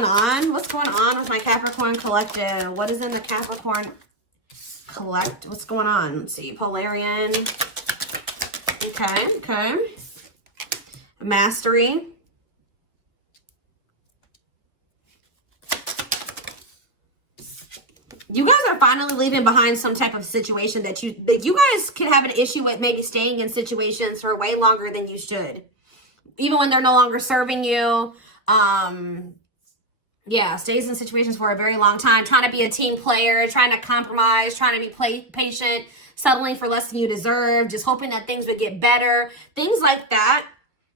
going on? What's going on with my Capricorn collective? What is in the Capricorn what's going on? Let's see, Polarian. Okay. Mastery. You guys are finally leaving behind some type of situation that you guys can have an issue with, maybe staying in situations for way longer than you should. Even when they're no longer serving you. Yeah, stays in situations for a very long time, trying to be a team player, trying to compromise, trying to be patient, settling for less than you deserve, just hoping that things would get better, things like that.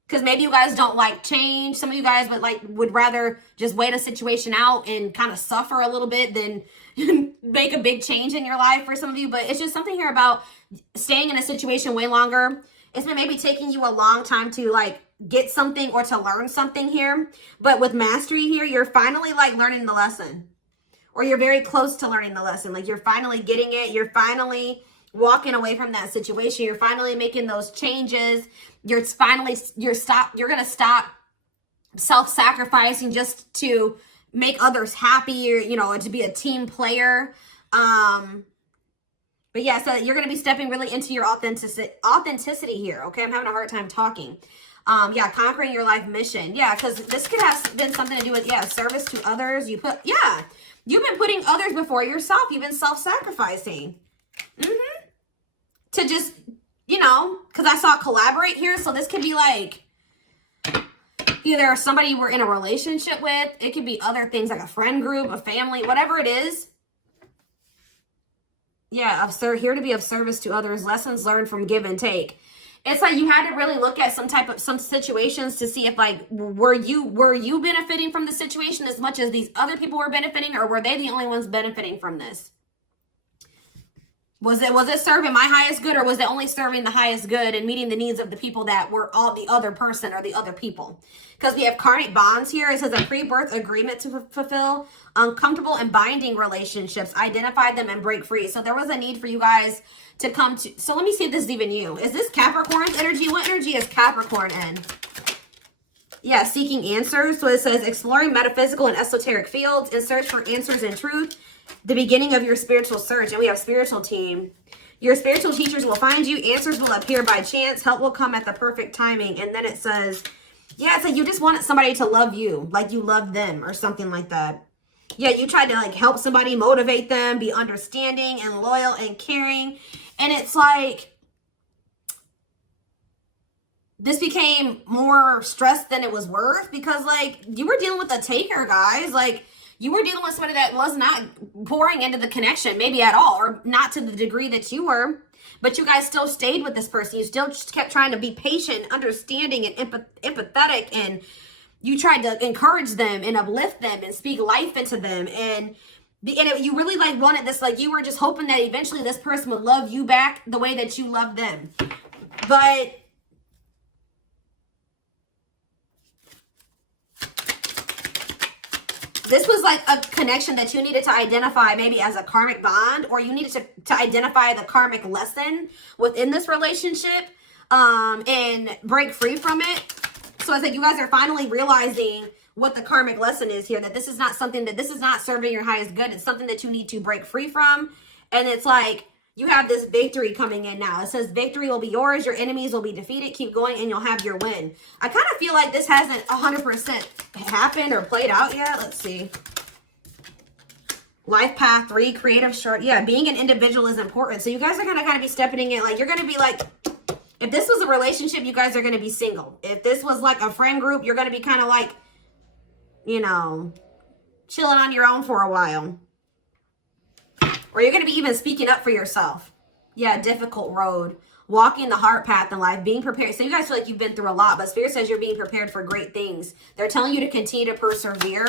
Because maybe you guys don't like change. Some of you guys would rather just wait a situation out and kind of suffer a little bit than make a big change in your life for some of you. But it's just something here about staying in a situation way longer. It's been maybe taking you a long time to like get something or to learn something here. But with mastery here, you're finally like learning the lesson. Or you're very close to learning the lesson. Like you're finally getting it. You're finally walking away from that situation. You're finally making those changes. You're going to stop self-sacrificing just to make others happy, or, you know, to be a team player. But yeah, so you're going to be stepping really into your authenticity here. Okay. I'm having a hard time talking. Yeah, conquering your life mission. Yeah, because this could have been something to do with, yeah, service to others. You've been putting others before yourself. You've been self-sacrificing. To just, you know, because I saw collaborate here. So this could be like either somebody you were in a relationship with. It could be other things like a friend group, a family, whatever it is. Yeah, here to be of service to others. Lessons learned from give and take. It's like you had to really look at some situations to see if like, were you benefiting from the situation as much as these other people were benefiting, or were they the only ones benefiting from this? Was it serving my highest good, or was it only serving the highest good and meeting the needs of the people that were all the other person or the other people? Because we have karmic bonds here. It says a pre-birth agreement to fulfill uncomfortable and binding relationships, identify them and break free. So there was a need for you guys to come to. So let me see if this is even you. Is this Capricorn's energy? What energy is Capricorn in? Yeah, seeking answers. So it says exploring metaphysical and esoteric fields in search for answers and truth. The beginning of your spiritual search. And we have spiritual team. Your spiritual teachers will find you. Answers will appear by chance. Help will come at the perfect timing. And then it says, yeah, it's like you just wanted somebody to love you, like you love them or something like that. Yeah, you tried to like help somebody, motivate them, be understanding and loyal and caring. And it's like this became more stress than it was worth, because like you were dealing with a taker, guys. Like you were dealing with somebody that was not pouring into the connection, maybe at all, or not to the degree that you were. But you guys still stayed with this person. You still just kept trying to be patient, understanding, and empathetic. And you tried to encourage them and uplift them and speak life into them. And you really like wanted this, like you were just hoping that eventually this person would love you back the way that you loved them. But this was like a connection that you needed to identify maybe as a karmic bond, or you needed to identify the karmic lesson within this relationship and break free from it. So it's like you guys are finally realizing what the karmic lesson is here, that this is not something this is not serving your highest good. It's something that you need to break free from. And it's like you have this victory coming in now. It says victory will be yours. Your enemies will be defeated. Keep going and you'll have your win. I kind of feel like this hasn't 100% happened or played out yet. Let's see. Life path 3, creative short. Yeah, being an individual is important. So you guys are going to kind of be stepping in. Like you're going to be like, if this was a relationship, you guys are going to be single. If this was like a friend group, you're going to be kind of like, you know, chilling on your own for a while. Or you're going to be even speaking up for yourself. Yeah, difficult road. Walking the heart path in life. Being prepared. So you guys feel like you've been through a lot. But Spirit says you're being prepared for great things. They're telling you to continue to persevere.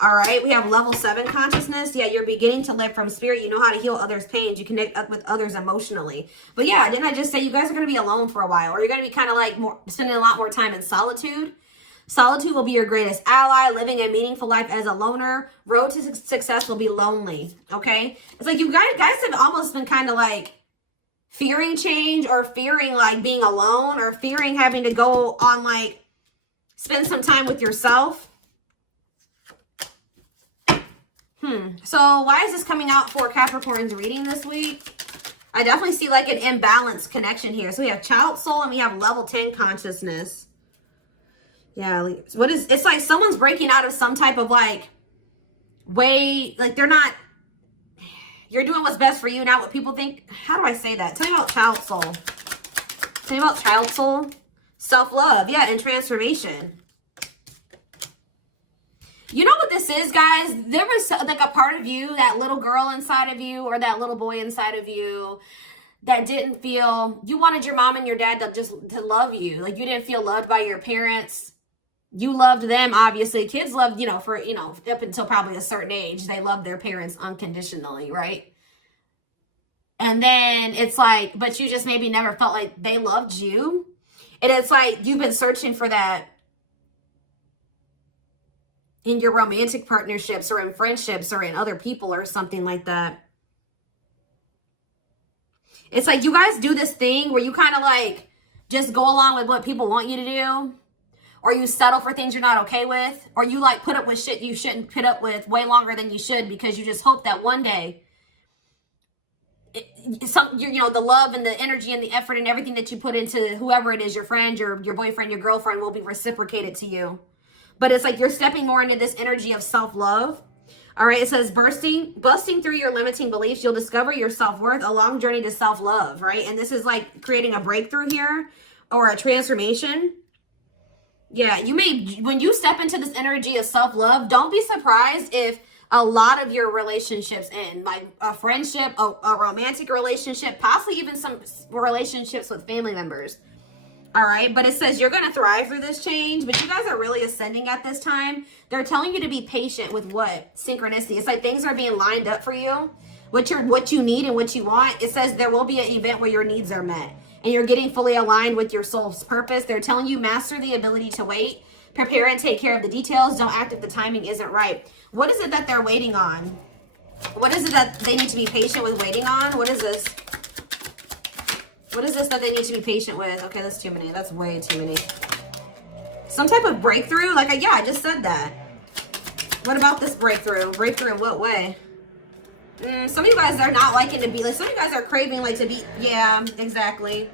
All right. We have level 7 consciousness. Yeah, you're beginning to live from Spirit. You know how to heal others' pains. You connect up with others emotionally. But yeah, didn't I just say you guys are going to be alone for a while? Or you're going to be kind of like spending a lot more time in solitude. Solitude will be your greatest ally. Living a meaningful life as a loner. Road to success will be lonely. Okay? It's like you guys have almost been kind of like fearing change, or fearing like being alone, or fearing having to go on like spend some time with yourself. So why is this coming out for Capricorn's reading this week? I definitely see like an imbalanced connection here. So we have child soul and we have level 10 consciousness. Yeah, what is, it's like someone's breaking out of some type of like way, like they're not, you're doing what's best for you, not what people think. How do I say that? Tell me about child soul. Tell me about child soul. Self-love, yeah, and transformation. You know what this is, guys? There was like a part of you, that little girl inside of you or that little boy inside of you that didn't feel, you wanted your mom and your dad to love you. Like you didn't feel loved by your parents. You loved them, obviously. Kids loved, up until probably a certain age, they loved their parents unconditionally, right? And then it's like, but you just maybe never felt like they loved you. And it's like you've been searching for that in your romantic partnerships or in friendships or in other people or something like that. It's like you guys do this thing where you kind of like just go along with what people want you to do, or you settle for things you're not okay with, or you like put up with shit you shouldn't put up with way longer than you should because you just hope that one day the love and the energy and the effort and everything that you put into whoever it is, your friend, your boyfriend, your girlfriend, will be reciprocated to you. But it's like you're stepping more into this energy of self-love. All right, it says busting through your limiting beliefs, you'll discover your self-worth, a long journey to self-love, right? And this is like creating a breakthrough here or a transformation. Yeah, you may, when you step into this energy of self-love, don't be surprised if a lot of your relationships end, like a friendship, a romantic relationship, possibly even some relationships with family members. All right, but it says you're going to thrive through this change, but you guys are really ascending at this time. They're telling you to be patient with what? Synchronicity. It's like things are being lined up for you, what you need and what you want. It says there will be an event where your needs are met and you're getting fully aligned with your soul's purpose. They're telling you master the ability to wait, prepare and take care of the details. Don't act if the timing isn't right. What is it that they're waiting on? What is it that they need to be patient with waiting on? What is this? What is this that they need to be patient with? Okay, that's too many. That's way too many. Some type of breakthrough? Like, yeah, I just said that. What about this breakthrough? Breakthrough in what way? Some of you guys are not liking to be, like, some of you guys are craving, like, to be, yeah, exactly.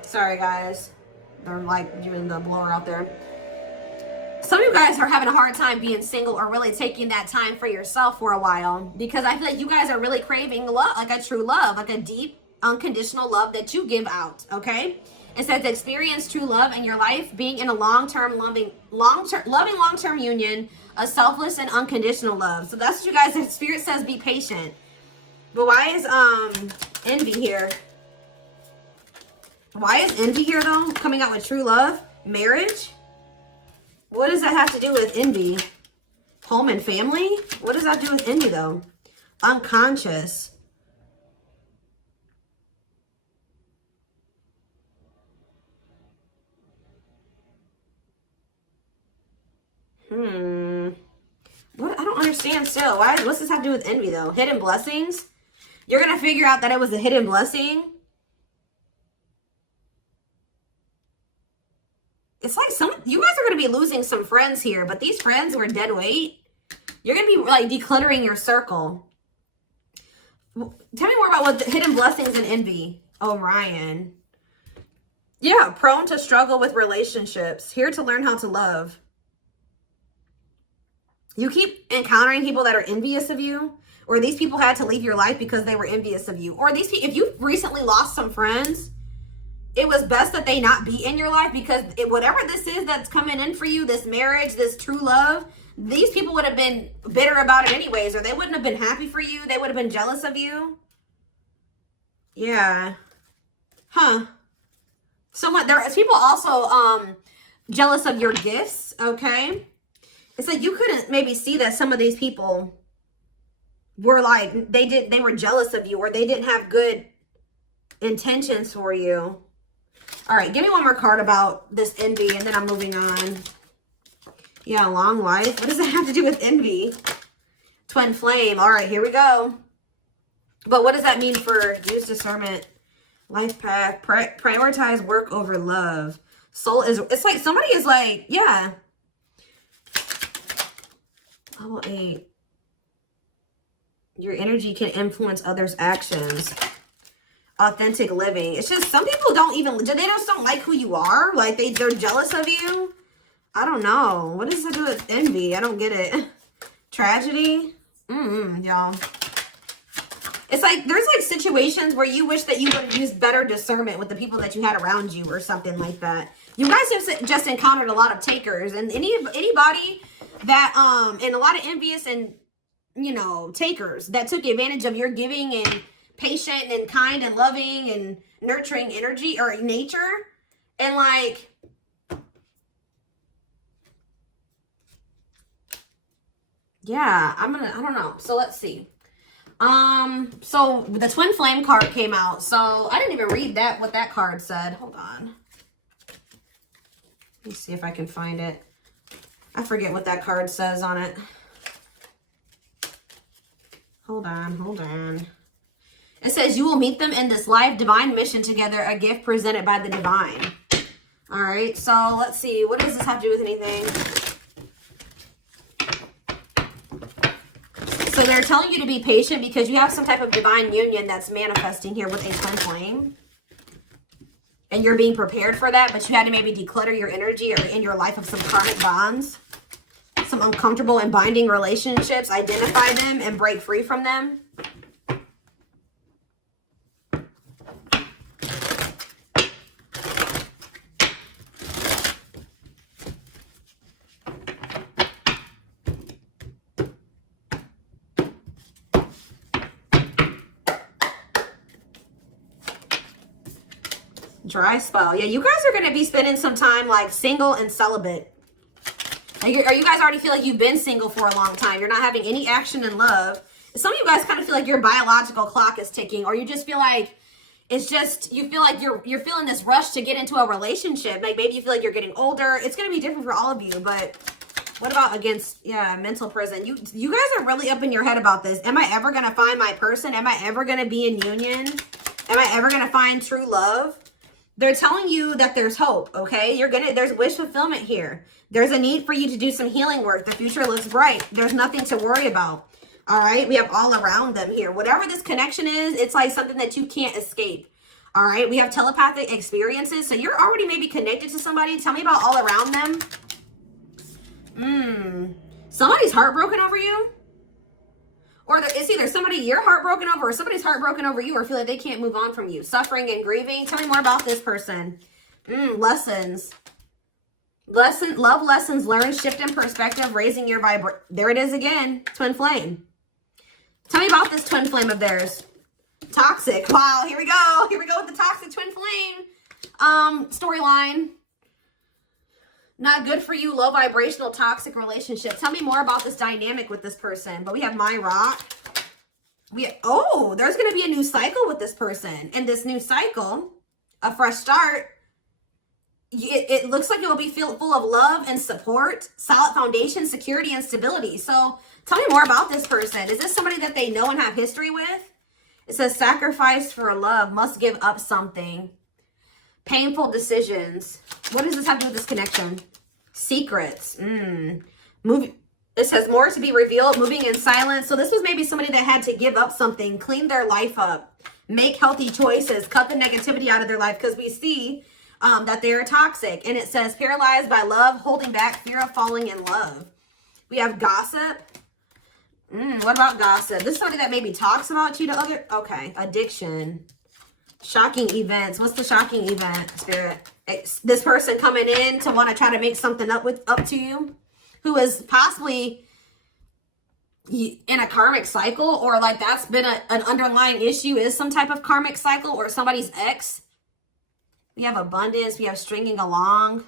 Sorry, guys. They're, like, doing the blower out there. Some of you guys are having a hard time being single or really taking that time for yourself for a while, because I feel like you guys are really craving love, like a true love, like a deep, unconditional love that you give out, okay? It says experience true love in your life, being in a long-term long-term union, a selfless and unconditional love. So that's what you guys, the Spirit says be patient. But why is envy here? Why is envy here though? Coming out with true love? Marriage? What does that have to do with envy? Home and family? What does that do with envy though? Unconscious. What? I don't understand still. What's this have to do with envy though? Hidden blessings? You're going to figure out that it was a hidden blessing? It's like you guys are going to be losing some friends here, but these friends were dead weight. You're going to be like decluttering your circle. Tell me more about what the hidden blessings and envy. Orion. Yeah, prone to struggle with relationships. Here to learn how to love. You keep encountering people that are envious of you, or these people had to leave your life because they were envious of you. Or these people, if you recently lost some friends, it was best that they not be in your life, because whatever this is that's coming in for you, this marriage, this true love, these people would have been bitter about it anyways, or they wouldn't have been happy for you. They would have been jealous of you. Yeah. Huh. There's people also jealous of your gifts, okay? It's like you couldn't maybe see that some of these people were like, they were jealous of you, or they didn't have good intentions for you. All right, give me one more card about this envy, and then I'm moving on. Yeah, long life. What does that have to do with envy? Twin flame. All right, here we go. But what does that mean for use discernment? Life path. Prioritize work over love. Soul is, it's like somebody is like, yeah. Level 8. Your energy can influence others' actions. Authentic living. It's just some people don't even, they just don't like who you are. Like they're jealous of you. I don't know. What does that do with envy? I don't get it. Tragedy. Y'all. It's like there's like situations where you wish that you would have used better discernment with the people that you had around you or something like that. You guys have just encountered a lot of takers, and anybody that and a lot of envious and, you know, takers that took advantage of your giving and patient and kind and loving and nurturing energy or nature. And like, yeah, I don't know. So let's see. So the twin flame card came out. So I didn't even read that, what that card said. Hold on. Let me see if I can find it. I forget what that card says on it. Hold on. It says, you will meet them in this life divine mission together, a gift presented by the divine. All right, so let's see. What does this have to do with anything? So they're telling you to be patient because you have some type of divine union that's manifesting here with a twin flame. And you're being prepared for that, but you had to maybe declutter your energy or in your life of some karmic bonds, some uncomfortable and binding relationships, identify them and break free from them. Dry spell. Yeah, you guys are going to be spending some time like single and celibate. Or you guys already feel like you've been single for a long time. You're not having any action in love. Some of you guys kind of feel like your biological clock is ticking, or you just feel like it's just, you feel like you're feeling this rush to get into a relationship. Like maybe you feel like you're getting older. It's going to be different for all of you, but what about against, yeah, mental prison? You guys are really up in your head about this. Am I ever going to find my person? Am I ever going to be in union? Am I ever going to find true love? They're telling you that there's hope, okay? There's wish fulfillment here. There's a need for you to do some healing work. The future looks bright. There's nothing to worry about, all right? We have all around them here. Whatever this connection is, it's like something that you can't escape, all right? We have telepathic experiences. So you're already maybe connected to somebody. Tell me about all around them. Somebody's heartbroken over you. Or it's either somebody you're heartbroken over or somebody's heartbroken over you or feel like they can't move on from you. Suffering and grieving. Tell me more about this person. Lessons. Love lessons learned, shift in perspective, raising your vibration. There it is again. Twin flame. Tell me about this twin flame of theirs. Toxic. Wow, here we go. Here we go with the toxic twin flame storyline. Not good for you, low vibrational, toxic relationship. Tell me more about this dynamic with this person. But we have my rock. There's going to be a new cycle with this person. And this new cycle, a fresh start, it looks like it will be full of love and support, solid foundation, security, and stability. So tell me more about this person. Is this somebody that they know and have history with? It says sacrifice for love, must give up something. Painful decisions. What does this have to do with this connection? Secrets. It says more to be revealed, moving in silence. So this was maybe somebody that had to give up something, clean their life up, make healthy choices, cut the negativity out of their life, because we see that they're toxic. And it says paralyzed by love, holding back, fear of falling in love. We have gossip. What about gossip? This is somebody that maybe talks about you to other. Okay, addiction. Shocking events. What's the shocking event, Spirit? It's this person coming in to want to try to make something up to you, who is possibly in a karmic cycle, or like that's been an underlying issue, is some type of karmic cycle, or somebody's ex. We have abundance. We have stringing along.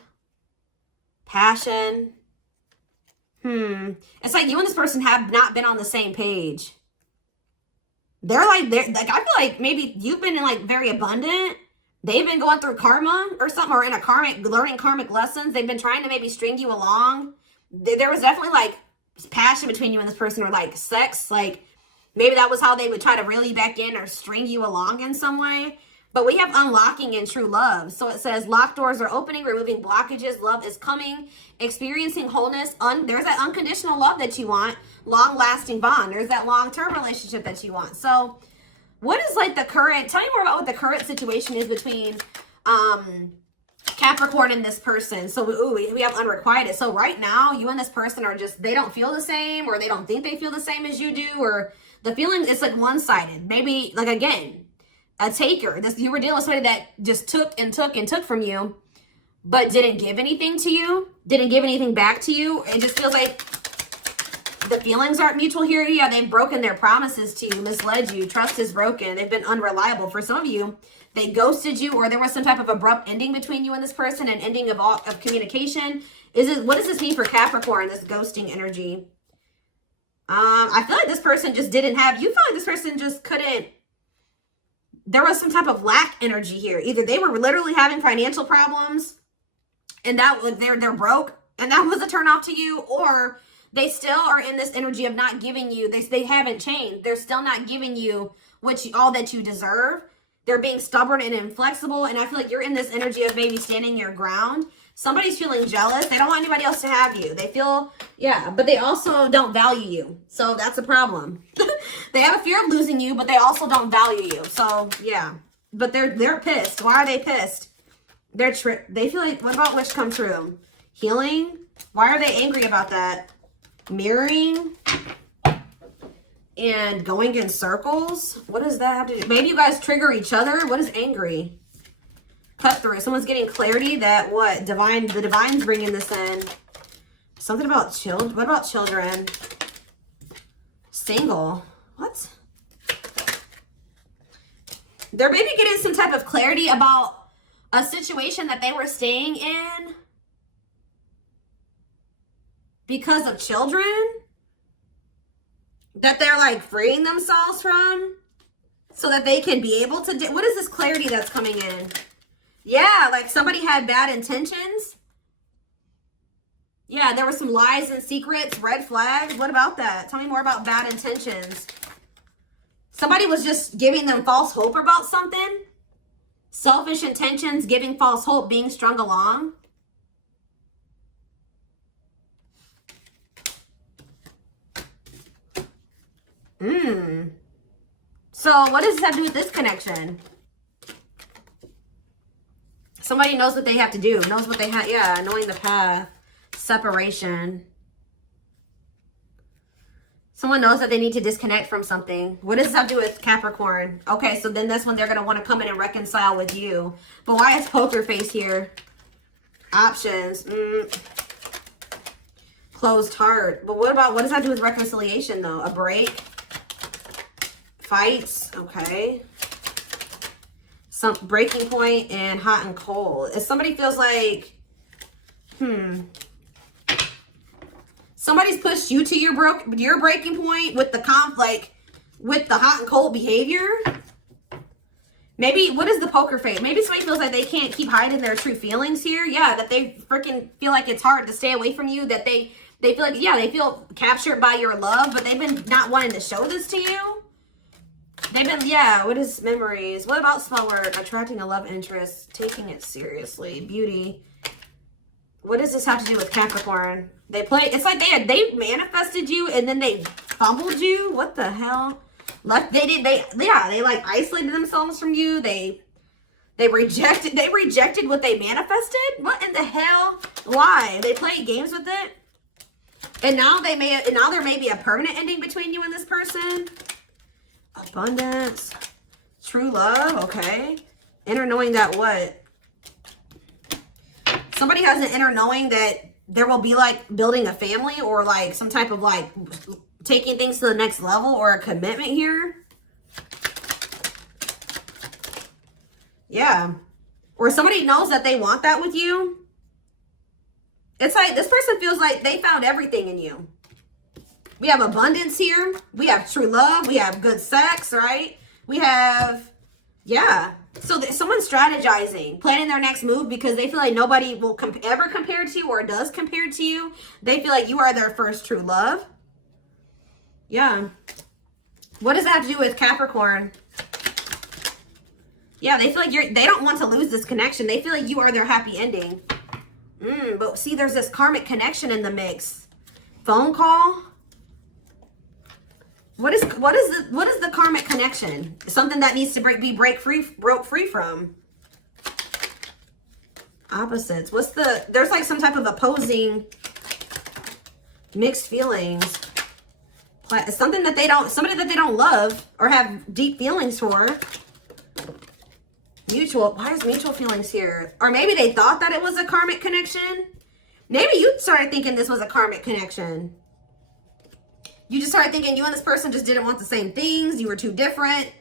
Passion. It's like you and this person have not been on the same page. They're like, I feel like maybe you've been in like very abundant. They've been going through karma or something, or in a learning karmic lessons. They've been trying to maybe string you along. There was definitely like passion between you and this person, or like sex. Like maybe that was how they would try to reel you back in or string you along in some way. But we have unlocking in true love. So it says locked doors are opening, removing blockages. Love is coming, experiencing wholeness. There's that unconditional love that you want. long-lasting bond. There's that long-term relationship that you want. So what is like the current, tell me more about what the current situation is between Capricorn and this person. So we have unrequited. So right now, you and this person are just, they don't feel the same, or they don't think they feel the same as you do, or the feeling, it's like one-sided. Maybe, like, again, a taker. You were dealing with somebody that just took and took and took from you, but didn't give anything to you, didn't give anything back to you. It just feels like the feelings aren't mutual here. Yeah, they've broken their promises to you, misled you. Trust is broken. They've been unreliable. For some of you, they ghosted you, or there was some type of abrupt ending between you and this person, an ending of communication. What does this mean for Capricorn, this ghosting energy? I feel like this person just didn't have, you feel like this person just couldn't, there was some type of lack energy here. Either they were literally having financial problems, and that they're broke, and that was a turn off to you, or they still are in this energy of not giving you, they haven't changed. They're still not giving you all that you deserve. They're being stubborn and inflexible, and I feel like you're in this energy of maybe standing your ground. Somebody's feeling jealous. They don't want anybody else to have you. They feel, yeah, but they also don't value you. So that's a problem. They have a fear of losing you, but they also don't value you. So, yeah. But they're pissed. Why are they pissed? They feel like, what about wish come true? Healing? Why are they angry about that? Mirroring? And going in circles? What does that have to do? Maybe you guys trigger each other? What is angry? Cut through. Someone's getting clarity that what? The divine's bringing this in. Something about children. What about children? Single. What? They're maybe getting some type of clarity about a situation that they were staying in because of children that they're like freeing themselves from so that they can be able to do. What is this clarity that's coming in? Yeah, like somebody had bad intentions. Yeah, there were some lies and secrets, red flags. What about that? Tell me more about bad intentions. Somebody was just giving them false hope about something. Selfish intentions, giving false hope, being strung along. So what does this have to do with this connection? Somebody knows what they have to do. Knows what they have. Yeah, knowing the path. Separation. Someone knows that they need to disconnect from something. What does this have to do with Capricorn? Okay, so then this one, they're going to want to come in and reconcile with you. But why is poker face here? Options. Closed heart. But what does that have to do with reconciliation, though? A break? Fights. Okay. Some breaking point and hot and cold. If somebody feels like, somebody's pushed you to your breaking point with the with the hot and cold behavior. Maybe, what is the poker face? Maybe somebody feels like they can't keep hiding their true feelings here. Yeah, that they freaking feel like it's hard to stay away from you. That they feel like, yeah, they feel captured by your love, but they've been not wanting to show this to you. They've been, yeah, what is memories? What about spell work? Attracting a love interest, taking it seriously, beauty. What does this have to do with Capricorn? It's like they manifested you and then they fumbled you. What the hell? They like isolated themselves from you. They rejected what they manifested. What in the hell? Why? They played games with it. And now there may be a permanent ending between you and this person. Abundance. True love. Okay. Inner knowing that what? Somebody has an inner knowing that there will be like building a family or like some type of like taking things to the next level or a commitment here. Yeah. Or somebody knows that they want that with you. It's like this person feels like they found everything in you. We have abundance here. We have true love. We have good sex, right? We have, yeah. So someone's strategizing, planning their next move because they feel like nobody will ever compare to you or does compare to you. They feel like you are their first true love. Yeah. What does that have to do with Capricorn? Yeah, they feel like they don't want to lose this connection. They feel like you are their happy ending. But see, there's this karmic connection in the mix. Phone call. What is the karmic connection? Something that needs to broke free from. Opposites. What's the, there's like some type of opposing mixed feelings. Something that they don't, somebody that they don't love or have deep feelings for. Mutual. Why is mutual feelings here? Or maybe they thought that it was a karmic connection. Maybe you started thinking this was a karmic connection. You just started thinking you and this person just didn't want the same things. You were too different.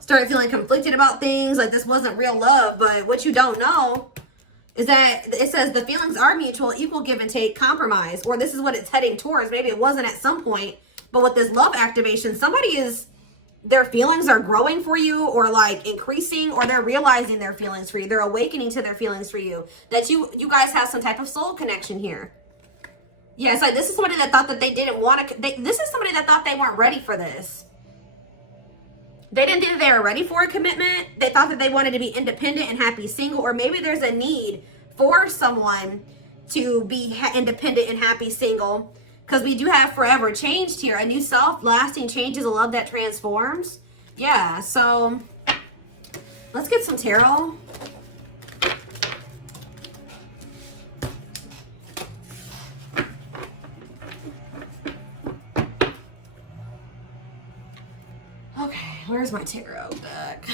Started feeling conflicted about things. Like this wasn't real love. But what you don't know is that it says the feelings are mutual, equal give and take, compromise. Or this is what it's heading towards. Maybe it wasn't at some point. But with this love activation, somebody is, their feelings are growing for you or like increasing, or they're realizing their feelings for you. They're awakening to their feelings for you. That you guys have some type of soul connection here. Yeah, it's like this is somebody that thought that they didn't want to, this is somebody that thought they weren't ready for this. They didn't think that they were ready for a commitment. They thought that they wanted to be independent and happy single, or maybe there's a need for someone to be independent and happy single, because we do have forever changed here. A new self, lasting changes, a love that transforms. Yeah, so let's get some tarot. Okay, where's my tarot deck?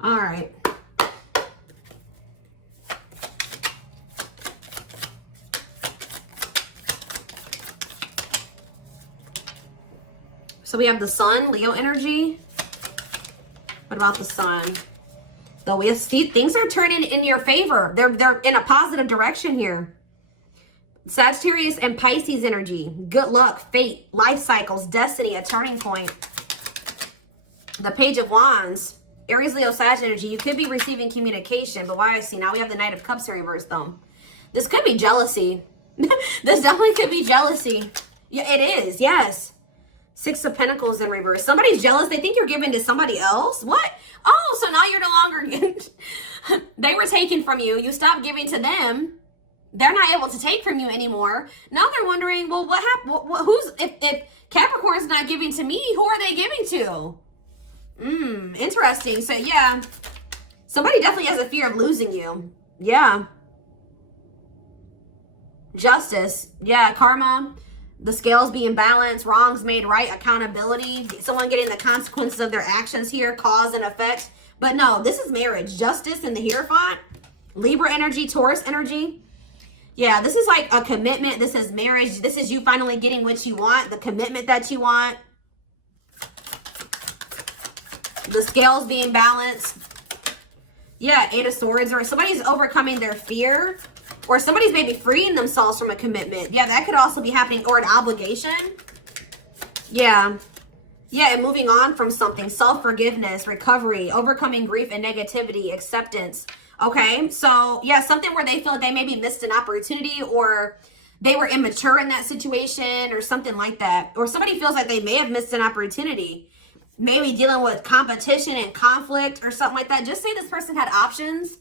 All right. So we have the sun, Leo energy. What about the sun? Though we see things are turning in your favor. They're in a positive direction here. Sagittarius and Pisces energy. Good luck, fate, life cycles, destiny, a turning point. The Page of Wands. Aries, Leo, Sag energy. You could be receiving communication, but why I see now we have the Knight of Cups in reverse though. This could be jealousy. This definitely could be jealousy. Yeah, it is. Yes. Six of Pentacles in reverse. Somebody's jealous. They think you're giving to somebody else. What? Oh, so now you're no longer. They were taken from you. You stopped giving to them. They're not able to take from you anymore. Now they're wondering, well, what happened? Who's if Capricorn's not giving to me? Who are they giving to? Interesting. So yeah, somebody definitely has a fear of losing you. Yeah. Justice. Yeah. Karma. The scales being balanced. Wrongs made right. Accountability. Someone getting the consequences of their actions here. Cause and effect. But no, this is marriage. Justice in the Hierophant. Libra energy. Taurus energy. Yeah, this is like a commitment. This is marriage. This is you finally getting what you want. The commitment that you want. The scales being balanced. Yeah, Eight of Swords. Or somebody's overcoming their fear. Or somebody's maybe freeing themselves from a commitment. Yeah, that could also be happening. Or an obligation. Yeah. Yeah, and moving on from something. Self-forgiveness, recovery, overcoming grief and negativity, acceptance. Okay, so yeah, something where they feel like they maybe missed an opportunity, or they were immature in that situation, or something like that. Or somebody feels like they may have missed an opportunity. Maybe dealing with competition and conflict or something like that. Just say this person had options,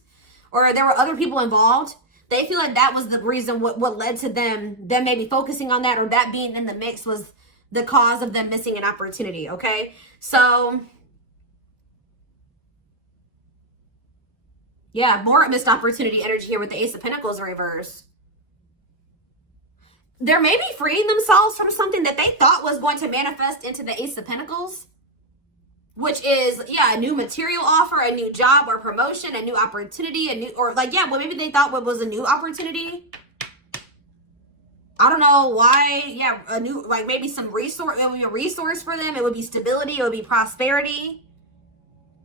or there were other people involved. They feel like that was the reason what led to them maybe focusing on that, or that being in the mix was the cause of them missing an opportunity, okay? So, yeah, more missed opportunity energy here with the Ace of Pentacles in reverse. They're maybe freeing themselves from something that they thought was going to manifest into the Ace of Pentacles. Which is, yeah, a new material offer, a new job or promotion, a new opportunity, or like, yeah, well, maybe they thought what was a new opportunity. I don't know why. Yeah, a new, like maybe some resource, it would be a resource for them. It would be stability. It would be prosperity.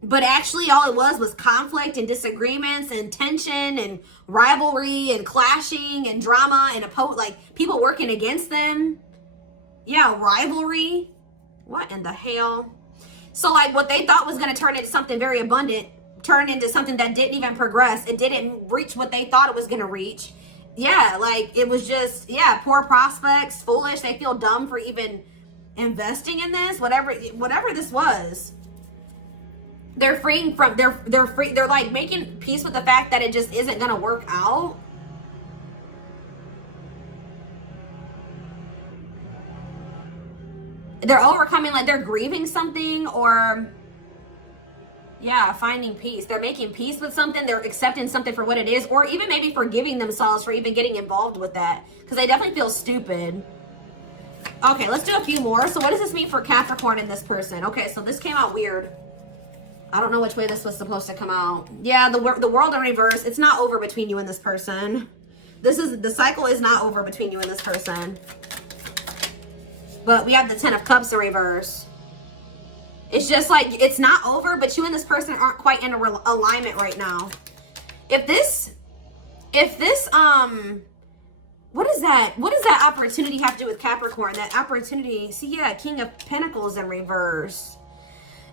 But actually all it was conflict and disagreements and tension and rivalry and clashing and drama and like people working against them. Yeah, rivalry. What in the hell? So like what they thought was going to turn into something very abundant turned into something that didn't even progress. It didn't reach what they thought it was going to reach. Yeah, like it was just, yeah, poor prospects, foolish. They feel dumb for even investing in this, whatever this was. They're freeing from, they're like making peace with the fact that it just isn't going to work out. They're overcoming, like they're grieving something, or yeah, finding peace. They're making peace with something. They're accepting something for what it is, or even maybe forgiving themselves for even getting involved with that, because they definitely feel stupid. Okay, let's do a few more. So what does this mean for Capricorn and this person? Okay, so this came out weird. I don't know which way this was supposed to come out. Yeah, the world in reverse. It's not over between you and this person. The cycle is not over between you and this person. But we have the 10 of Cups in reverse. It's just like, it's not over, but you and this person aren't quite in alignment right now. If this, what is that? What does that opportunity have to do with Capricorn? That opportunity, see, yeah, King of Pentacles in reverse.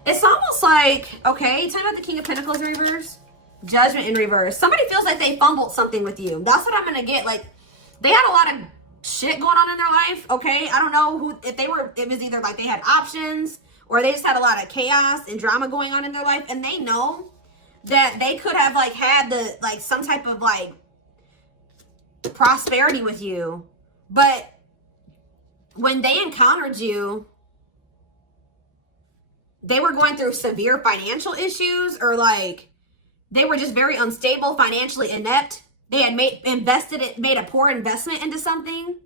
It's almost like, okay, tell me about the King of Pentacles in reverse. Judgment in reverse. Somebody feels like they fumbled something with you. That's what I'm going to get. Like, they had a lot of shit going on in their life, okay? I don't know if it was either like they had options, or they just had a lot of chaos and drama going on in their life, and they know that they could have like had some type of like prosperity with you, but when they encountered you, they were going through severe financial issues, or like they were just very unstable, financially inept. They had made a poor investment into something.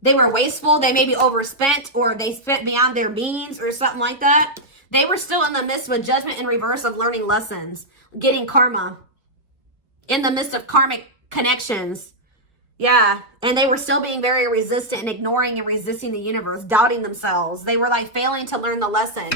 They were wasteful. They maybe overspent, or they spent beyond their means or something like that. They were still in the midst of judgment in reverse of learning lessons, getting karma, in the midst of karmic connections. Yeah, and they were still being very resistant and ignoring and resisting the universe, doubting themselves. They were like failing to learn the lesson.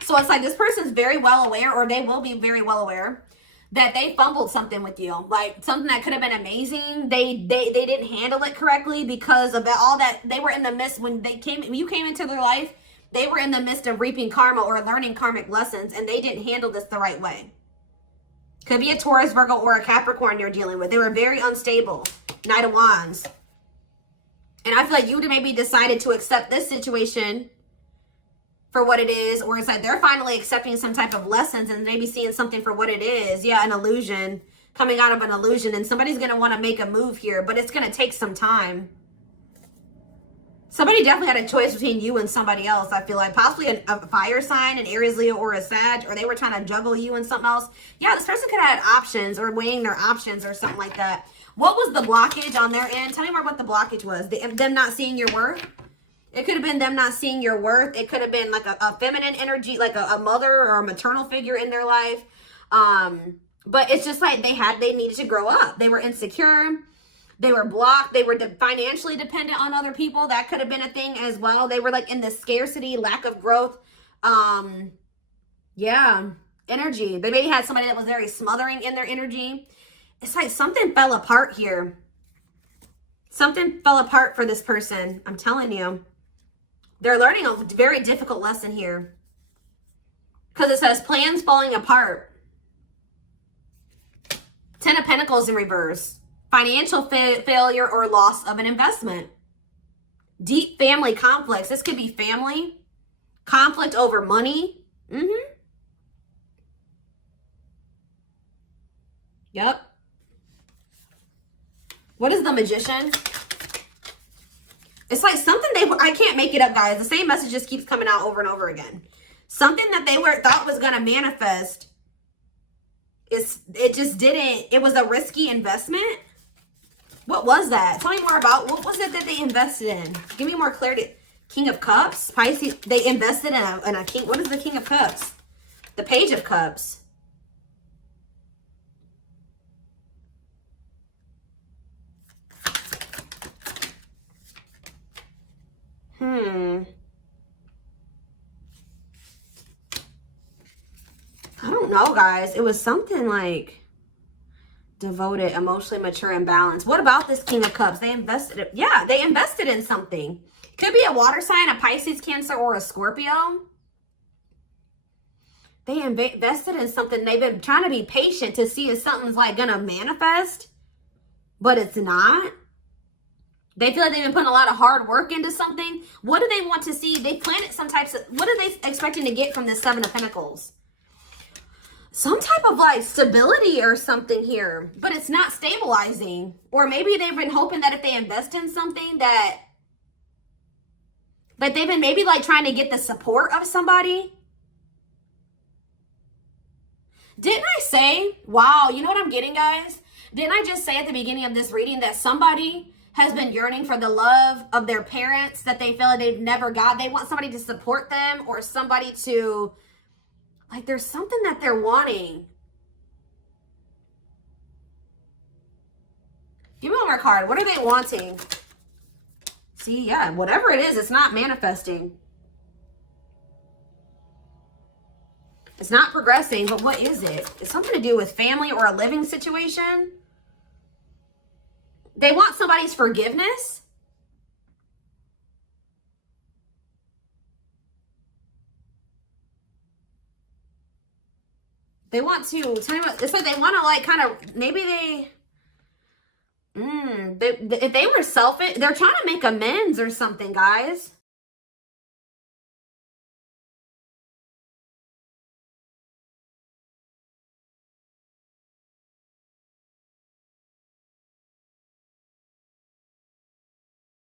So it's like this person's very well aware, or they will be very well aware, that they fumbled something with you. Like something that could have been amazing. They didn't handle it correctly because of all that. They were in the midst, when you came into their life, they were in the midst of reaping karma or learning karmic lessons, and they didn't handle this the right way. Could be a Taurus, Virgo, or a Capricorn you're dealing with. They were very unstable. Knight of Wands. And I feel like you maybe decided to accept this situation for what it is, or it's like they're finally accepting some type of lessons and maybe seeing something for what it is. Yeah, an illusion, coming out of an illusion, and somebody's going to want to make a move here, but it's going to take some time. Somebody definitely had a choice between you and somebody else, I feel like. Possibly a fire sign, an Aries, Leo, or a Sag, or they were trying to juggle you and something else. Yeah, this person could have had options, or weighing their options or something like that. What was the blockage on their end? Tell me more what the blockage was. Them not seeing your worth? It could have been them not seeing your worth. It could have been like a feminine energy, like a mother or a maternal figure in their life. But it's just like they needed to grow up. They were insecure. They were blocked. They were financially dependent on other people. That could have been a thing as well. They were like in this scarcity, lack of growth. Yeah, energy. They maybe had somebody that was very smothering in their energy. It's like something fell apart here. Something fell apart for this person. I'm telling you. They're learning a very difficult lesson here. Because it says plans falling apart. 10 of Pentacles in reverse. Financial failure or loss of an investment. Deep family conflicts. This could be family. Conflict over money. Yep. What is the Magician? It's like something I can't make it up, guys. The same message just keeps coming out over and over again. Something that they thought was going to manifest. It just didn't. It was a risky investment. What was that? Tell me more about, what was it that they invested in? Give me more clarity. King of Cups, Pisces. They invested in a king. What is the King of Cups? The Page of Cups. I don't know, guys. It was something like Devoted, emotionally mature, and balanced. What about this King of Cups? They invested, yeah, they invested in something. Could be a water sign, a Pisces, Cancer, or a Scorpio. They invested in something. They've been trying to be patient to see if something's like gonna manifest, but it's not. They feel like they've been putting a lot of hard work into something. What do they want to see? They planted some types of, what are they expecting to get from this Seven of Pentacles? Some type of like stability or something here, but it's not stabilizing. Or maybe they've been hoping that if they invest in something that they've been maybe like trying to get the support of somebody. Didn't I say, wow, you know what I'm getting, guys? Didn't I just say at the beginning of this reading that somebody has been yearning for the love of their parents that they feel like they've never got? They want somebody to support them or somebody to, like, there's something that they're wanting. Give me one more card. What are they wanting? See, yeah, whatever it is, it's not manifesting. It's not progressing, but what is it? It's something to do with family or a living situation. They want somebody's forgiveness. They want to, tell me what, it's like they want to like kind of, maybe if they were selfish, they're trying to make amends or something, guys.